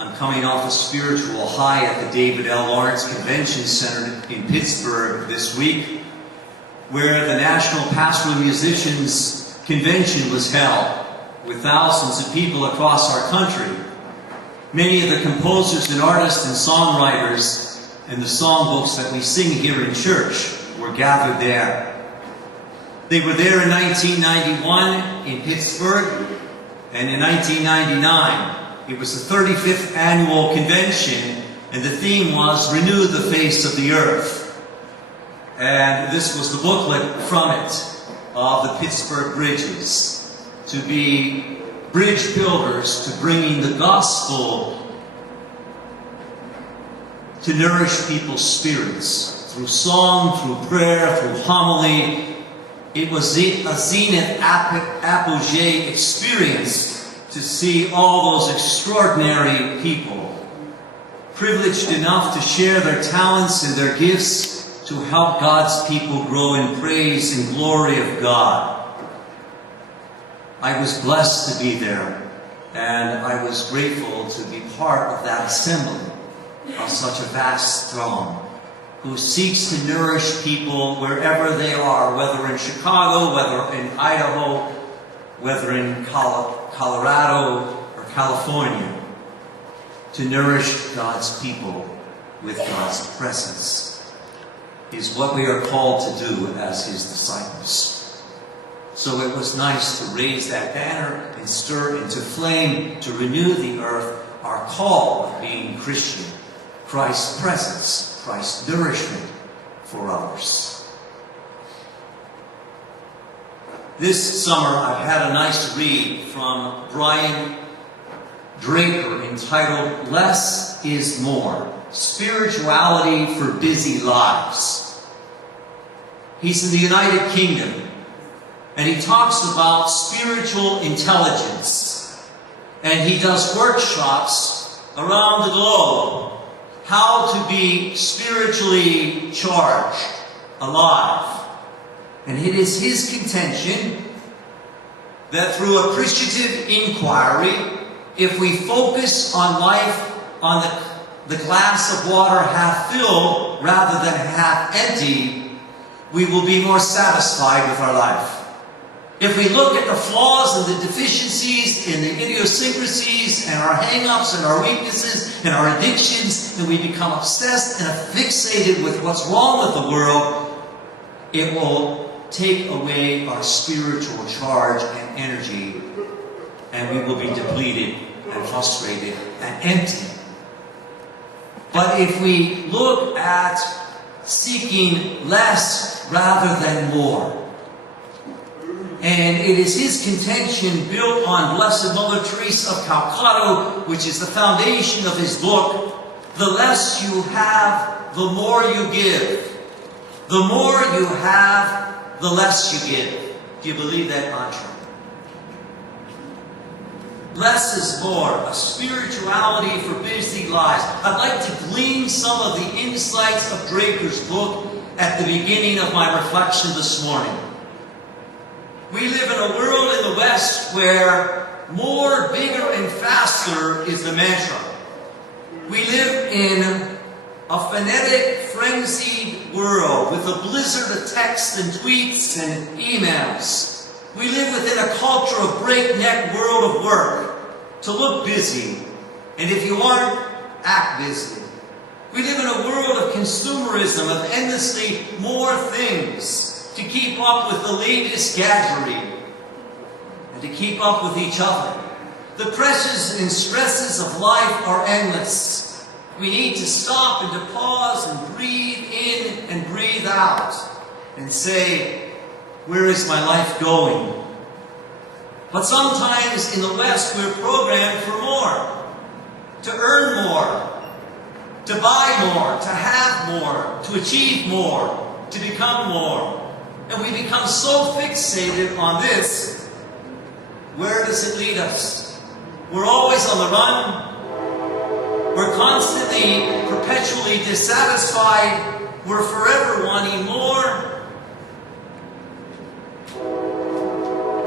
I'm coming off a spiritual high at the David L. Lawrence Convention Center in Pittsburgh this week, where the National Pastoral Musicians Convention was held with thousands of people across our country. Many of the composers and artists and songwriters and the songbooks that we sing here in church were gathered there. They were there in 1991 in Pittsburgh, and in 1999 it was the 35th annual convention, and the theme was Renew the Face of the Earth. And this was the booklet from it of the Pittsburgh Bridges, to be bridge builders to bringing the gospel to nourish people's spirits through song, through prayer, through homily. It was a zenith apogee experience to see all those extraordinary people privileged enough to share their talents and their gifts to help God's people grow in praise and glory of God. I was blessed to be there, and I was grateful to be part of that assembly of such a vast throng who seeks to nourish people wherever they are, whether in Chicago, whether in Idaho, whether in Colorado or California, to nourish God's people with God's presence is what we are called to do as His disciples. So it was nice to raise that banner and stir into flame, to renew the earth, our call of being Christian, Christ's presence, Christ's nourishment for others. This summer I've had a nice read from Brian Draper entitled Less is More, Spirituality for Busy Lives. He's in the United Kingdom, and he talks about spiritual intelligence, and he does workshops around the globe, how to be spiritually charged, alive. And it is his contention that through appreciative inquiry, if we focus on life on the glass of water half filled rather than half empty, we will be more satisfied with our life. If we look at the flaws and the deficiencies and the idiosyncrasies and our hang-ups and our weaknesses and our addictions, and we become obsessed and fixated with what's wrong with the world, it will take away our spiritual charge and energy, and we will be depleted and frustrated and empty. But if we look at seeking less rather than more, and it is his contention, built on Blessed Mother Teresa of Calcutta, which is the foundation of his book, the less you have, the more you give. The more you have, the less you give. Do you believe that mantra? Less is more, a spirituality for busy lives. I'd like to glean some of the insights of Draper's book at the beginning of my reflection this morning. We live in a world in the West where more, bigger, and faster is the mantra. We live in a frenetic, frenzied world with a blizzard of texts and tweets and emails. We live within a culture of breakneck world of work, to look busy, and if you aren't, act busy. We live in a world of consumerism, of endlessly more things, to keep up with the latest gadgetry, and to keep up with each other. The pressures and stresses of life are endless. We need to stop and to pause and breathe in and breathe out and say, where is my life going? But sometimes in the West we're programmed for more, to earn more, to buy more, to have more, to achieve more, to become more. And we become so fixated on this, where does it lead us? We're always on the run. We're constantly, perpetually dissatisfied. We're forever wanting more.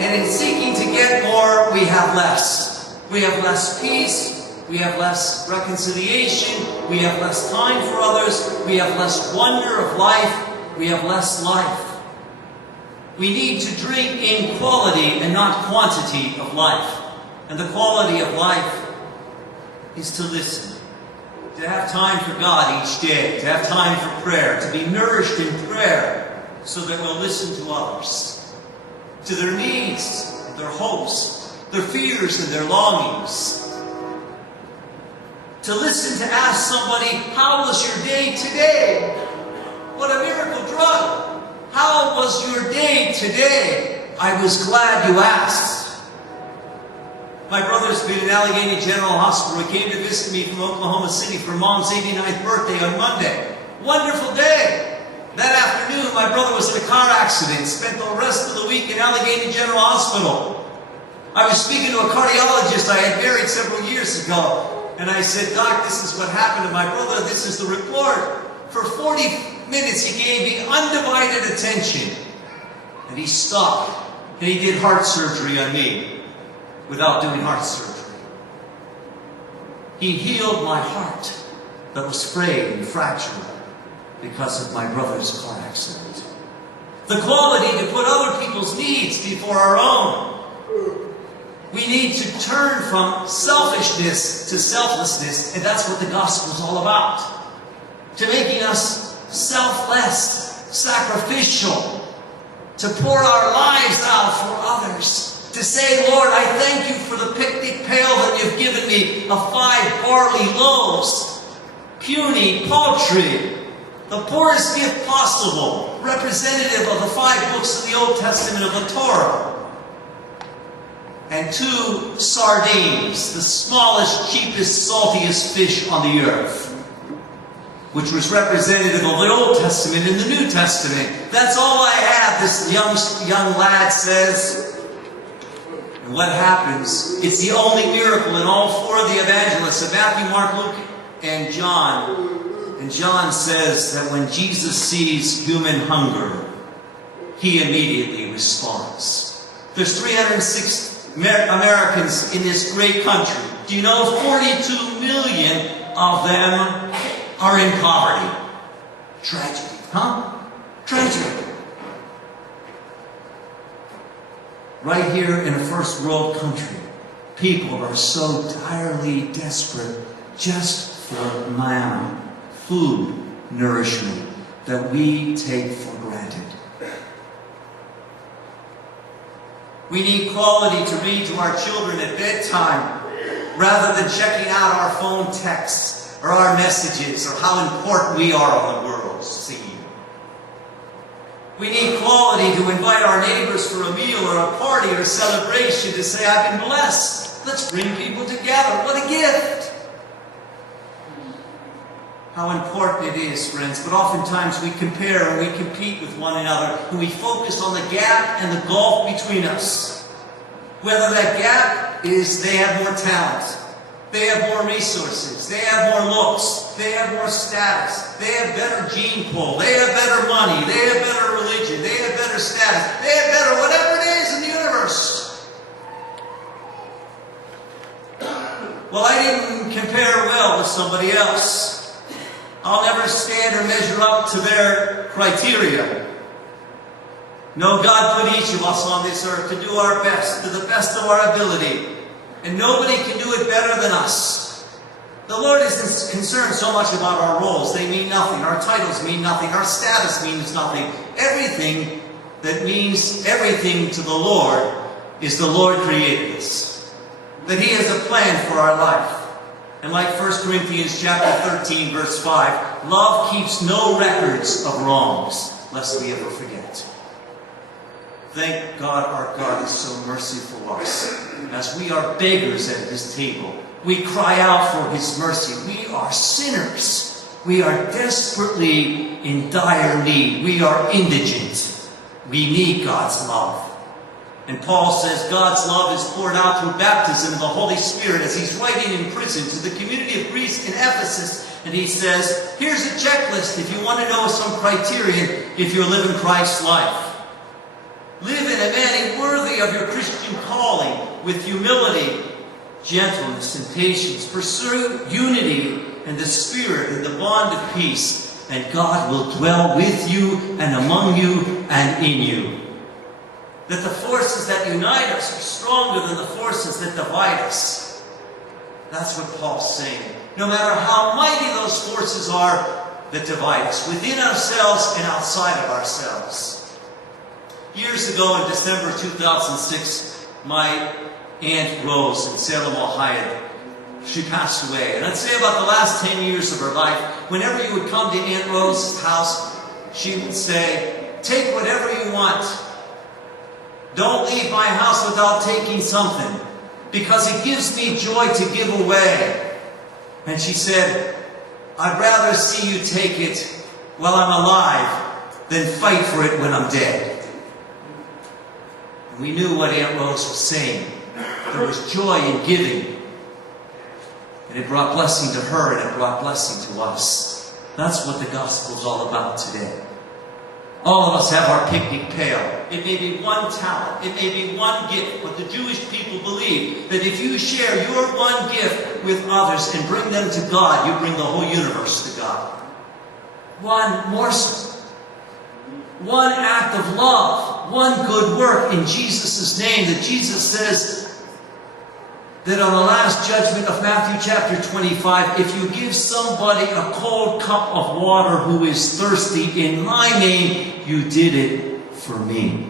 And in seeking to get more, we have less. We have less peace. We have less reconciliation. We have less time for others. We have less wonder of life. We have less life. We need to drink in quality and not quantity of life. And the quality of life is to listen. To have time for God each day. To have time for prayer. To be nourished in prayer so that we'll listen to others. To their needs, their hopes, their fears and their longings. To listen, to ask somebody, how was your day today? What a miracle drug. How was your day today? I was glad you asked. My brother's been in Allegheny General Hospital. He came to visit me from Oklahoma City for Mom's 89th birthday on Monday. Wonderful day. That afternoon, my brother was in a car accident. Spent the rest of the week in Allegheny General Hospital. I was speaking to a cardiologist I had buried several years ago. And I said, Doc, this is what happened to my brother. This is the report. For 40 minutes, he gave me undivided attention. And he stopped. And he did heart surgery on me without doing heart surgery. He healed my heart that was frayed and fractured because of my brother's car accident. The quality to put other people's needs before our own. We need to turn from selfishness to selflessness, and that's what the gospel is all about. To making us selfless, sacrificial, to pour our lives out for others. To say, Lord, I thank you for the picnic pail that you've given me of 5 barley loaves. Puny, paltry, the poorest gift possible, representative of the 5 books of the Old Testament of the Torah. And 2 sardines, the smallest, cheapest, saltiest fish on the earth, which was representative of the Old Testament and the New Testament. That's all I have, this young lad says. And what happens? It's the only miracle in all 4 of the evangelists, of Matthew, Mark, Luke, and John. And John says that when Jesus sees human hunger, he immediately responds. There's 306 Americans in this great country. Do you know 42 million of them are in poverty? Tragedy, huh? Tragedy. Right here in a first world country, people are so direly desperate just for manna, food, nourishment, that we take for granted. We need quality to read to our children at bedtime rather than checking out our phone texts or our messages or how important we are on the world scene. We need quality to invite our neighbors for a meal or a party or celebration to say, I've been blessed. Let's bring people together. What a gift. How important it is, friends. But oftentimes we compare and we compete with one another, and we focus on the gap and the gulf between us. Whether that gap is they have more talent, they have more resources, they have more looks, they have more status, they have better gene pool, they have better money, they have better religion, they have better status, they have better whatever it is in the universe. Well, I didn't compare well with somebody else. I'll never stand or measure up to their criteria. No, God put each of us on this earth to do our best, to the best of our ability. And nobody can do it better than us. The Lord isn't concerned so much about our roles. They mean nothing. Our titles mean nothing. Our status means nothing. Everything that means everything to the Lord is the Lord created us. That He has a plan for our life. And like 1 Corinthians chapter 13, verse 5, love keeps no records of wrongs, lest we ever forget. Thank God our God is so merciful to us. As we are beggars at His table, we cry out for His mercy. We are sinners. We are desperately in dire need. We are indigent. We need God's love. And Paul says God's love is poured out through baptism of the Holy Spirit as he's writing in prison to the community of Greece in Ephesus. And he says, here's a checklist if you want to know some criterion if you're living Christ's life. Live in a manner worthy of your Christian calling with humility, gentleness, and patience. Pursue unity and the Spirit and the bond of peace, and God will dwell with you and among you and in you. That the forces that unite us are stronger than the forces that divide us. That's what Paul's saying. No matter how mighty those forces are that divide us, within ourselves and outside of ourselves. Years ago in December 2006, my Aunt Rose in Salem, Ohio, she passed away. And I'd say about the last 10 years of her life, whenever you would come to Aunt Rose's house, she would say, "Take whatever you want. Don't leave my house without taking something, because it gives me joy to give away." And she said, "I'd rather see you take it while I'm alive than fight for it when I'm dead." And we knew what Aunt Rose was saying. There was joy in giving. And it brought blessing to her, and it brought blessing to us. That's what the gospel is all about today. All of us have our picnic pail. It may be one talent. It may be one gift. But the Jewish people believe that if you share your one gift with others and bring them to God, you bring the whole universe to God. One morsel. One act of love. One good work in Jesus' name. That Jesus says that on the last judgment of Matthew chapter 25, if you give somebody a cold cup of water who is thirsty in my name, you did it for me.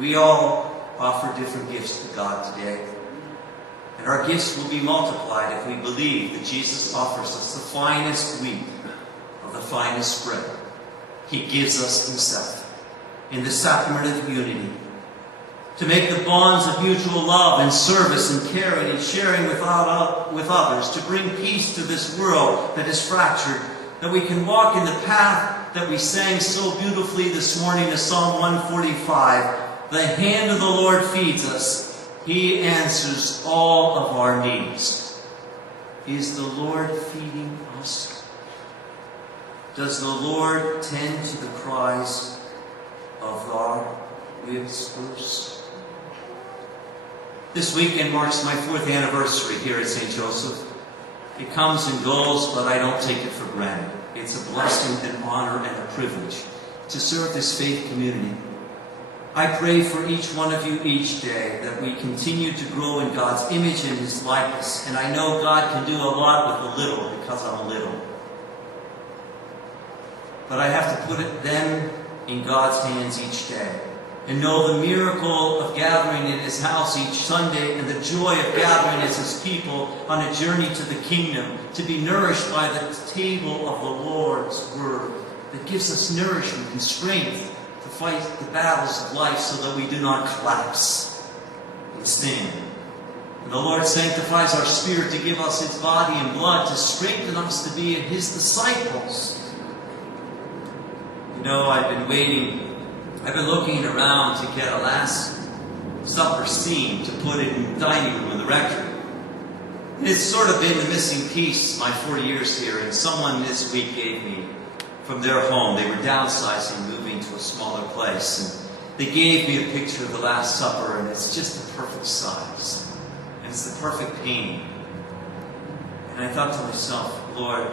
We all offer different gifts to God today. And our gifts will be multiplied if we believe that Jesus offers us the finest wheat of the finest bread. He gives us himself in the sacrament of unity, to make the bonds of mutual love and service and caring and sharing with others, to bring peace to this world that is fractured, that we can walk in the path that we sang so beautifully this morning in Psalm 145. The hand of the Lord feeds us. He answers all of our needs. Is the Lord feeding us? Does the Lord tend to the cries of our whispers? This weekend marks my 4th anniversary here at St. Joseph. It comes and goes, but I don't take it for granted. It's a blessing, an honor, and a privilege to serve this faith community. I pray for each one of you each day that we continue to grow in God's image and his likeness. And I know God can do a lot with a little because I'm a little. But I have to put them in God's hands each day. And know the miracle of gathering in his house each Sunday and the joy of gathering as his people on a journey to the kingdom, to be nourished by the table of the Lord's word that gives us nourishment and strength to fight the battles of life so that we do not collapse and stand. And the Lord sanctifies our spirit to give us his body and blood to strengthen us to be his disciples. You know, I've been looking around to get a Last Supper scene to put in the dining room in the rectory. And it's sort of been the missing piece my 4 years here, and someone this week gave me from their home. They were downsizing, moving to a smaller place, and they gave me a picture of the Last Supper, and it's just the perfect size. And it's the perfect painting. And I thought to myself, Lord,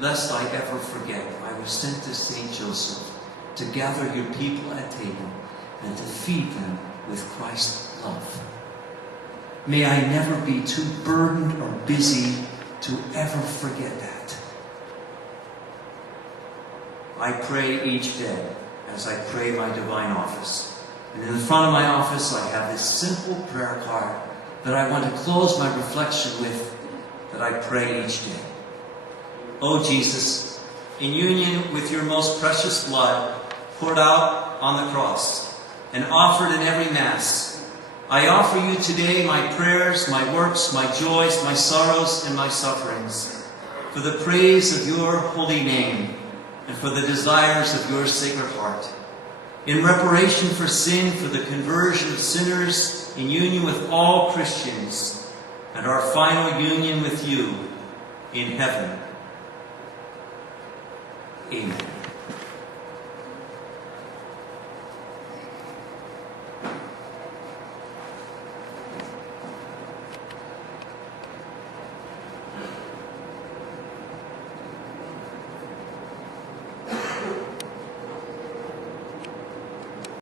lest I ever forget, I was sent to St. Joseph to gather your people at table and to feed them with Christ's love. May I never be too burdened or busy to ever forget that. I pray each day as I pray my divine office. And in the front of my office I have this simple prayer card that I want to close my reflection with, that I pray each day. Oh Jesus, in union with your most precious blood, poured out on the cross and offered in every Mass, I offer you today my prayers, my works, my joys, my sorrows, and my sufferings, for the praise of your holy name and for the desires of your Sacred Heart, in reparation for sin, for the conversion of sinners, in union with all Christians, and our final union with you in heaven. Amen.